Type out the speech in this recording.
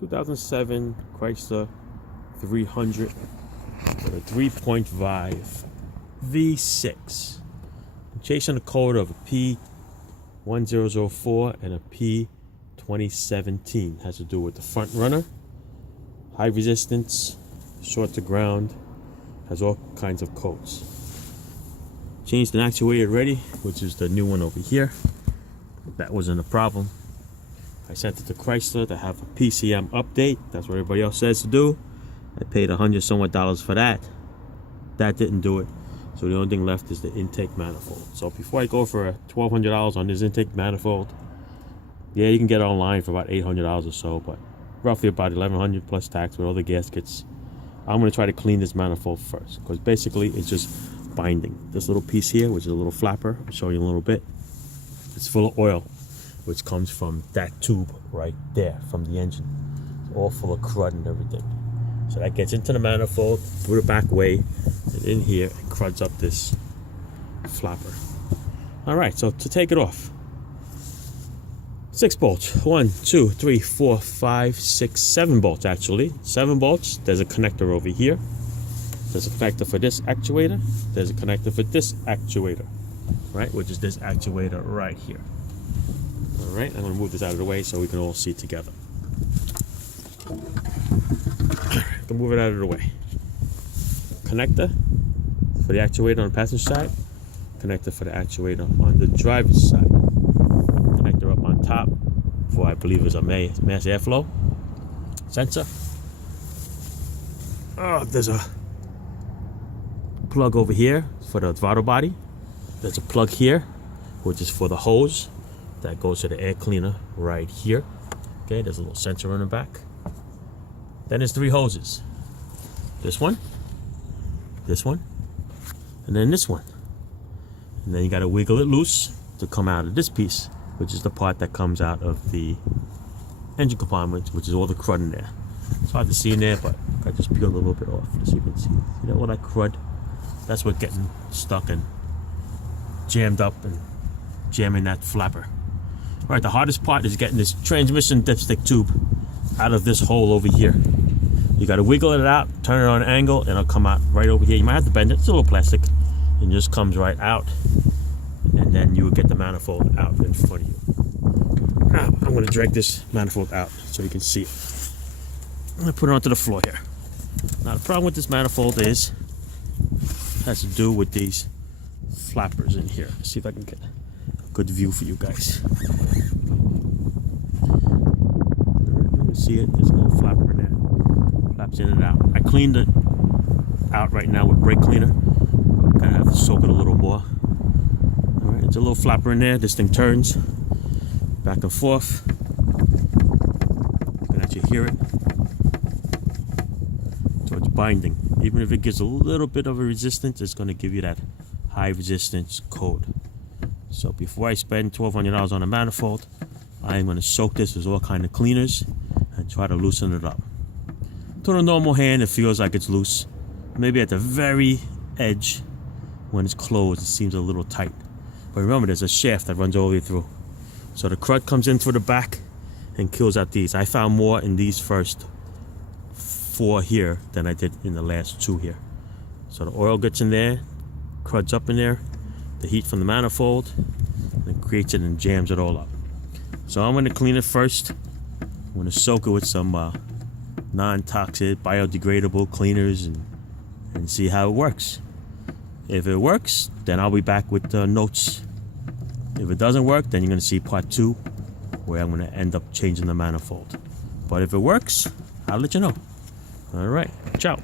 2007 Chrysler 300 with a 3.5 V6. I'm chasing a code of a P1004 and a P2017. Has to do with the front runner, high resistance, short to ground, has all kinds of codes. Changed an actuator already, which is the new one over here. That wasn't a problem. I sent it to Chrysler to have a PCM update. That's what everybody else says to do. I paid $100 for that. That didn't do it. So the only thing left is the intake manifold. So before I go for $1,200 on this intake manifold, yeah, you can get it online for about $800 or so, but roughly about $1,100 plus tax with all the gaskets. I'm going to try to clean this manifold first, because basically it's just binding. This little piece here, which is a little flapper, I'll show you in a little bit. It's full of oil, which comes from that tube right there, from the engine. It's all full of crud and everything. So that gets into the manifold through the back way, and in here it cruds up this flapper. All right, so to take it off, 6 bolts. 1, 2, 3, 4, 5, 6, 7 bolts actually. 7 bolts. There's a connector over here. There's a connector for this actuator. There's a connector for this actuator, right? Which is this actuator right here. All right, I'm gonna move this out of the way so we can all see together. All right, I can move it out of the way. Connector for the actuator on the passenger side. Connector for the actuator on the driver's side. Connector up on top for, I believe, is a mass airflow sensor. Oh, there's a plug over here for the throttle body. There's a plug here, which is for the hose that goes to the air cleaner right here. Okay, there's a little sensor on the back. Then there's 3 hoses. This one, and then this one. And then you gotta wiggle it loose to come out of this piece, which is the part that comes out of the engine compartment, which is all the crud in there. It's hard to see in there, but I just peeled a little bit off just so you can see. You know, all that crud, that's what getting stuck and jammed up and jamming that flapper. All right, the hardest part is getting this transmission dipstick tube out of this hole over here. You got to wiggle it out, turn it on an angle, and it'll come out right over here. You might have to bend it. It's a little plastic, and it just comes right out. And then you will get the manifold out in front of you. Now, I'm going to drag this manifold out so you can see it. I'm going to put it onto the floor here. Now, the problem with this manifold has to do with these flappers in here. Let's see if I can get a good view for you guys. You can see it. There's a little flapper in there. Flaps in and out. I cleaned it out right now with brake cleaner. I'm going to have to soak it a little more. All right, it's a little flapper in there. This thing turns back and forth. You can actually hear it. So it's binding. Even if it gives a little bit of a resistance, it's going to give you that high resistance code. So before I spend $1,200 on a manifold, I am going to soak this with all kinds of cleaners and try to loosen it up. To the normal hand, it feels like it's loose. Maybe at the very edge, when it's closed, it seems a little tight. But remember, there's a shaft that runs all the way through. So the crud comes in through the back and kills out these. I found more in these first 4 here than I did in the last 2 here. So the oil gets in there, crud's up in there, the heat from the manifold, and creates it and jams it all up. So I'm going to clean it first. I'm going to soak it with some non-toxic, biodegradable cleaners and see how it works. If it works, then I'll be back with notes. If it doesn't work, then you're going to see part 2, where I'm going to end up changing the manifold. But if it works, I'll let you know. All right, ciao.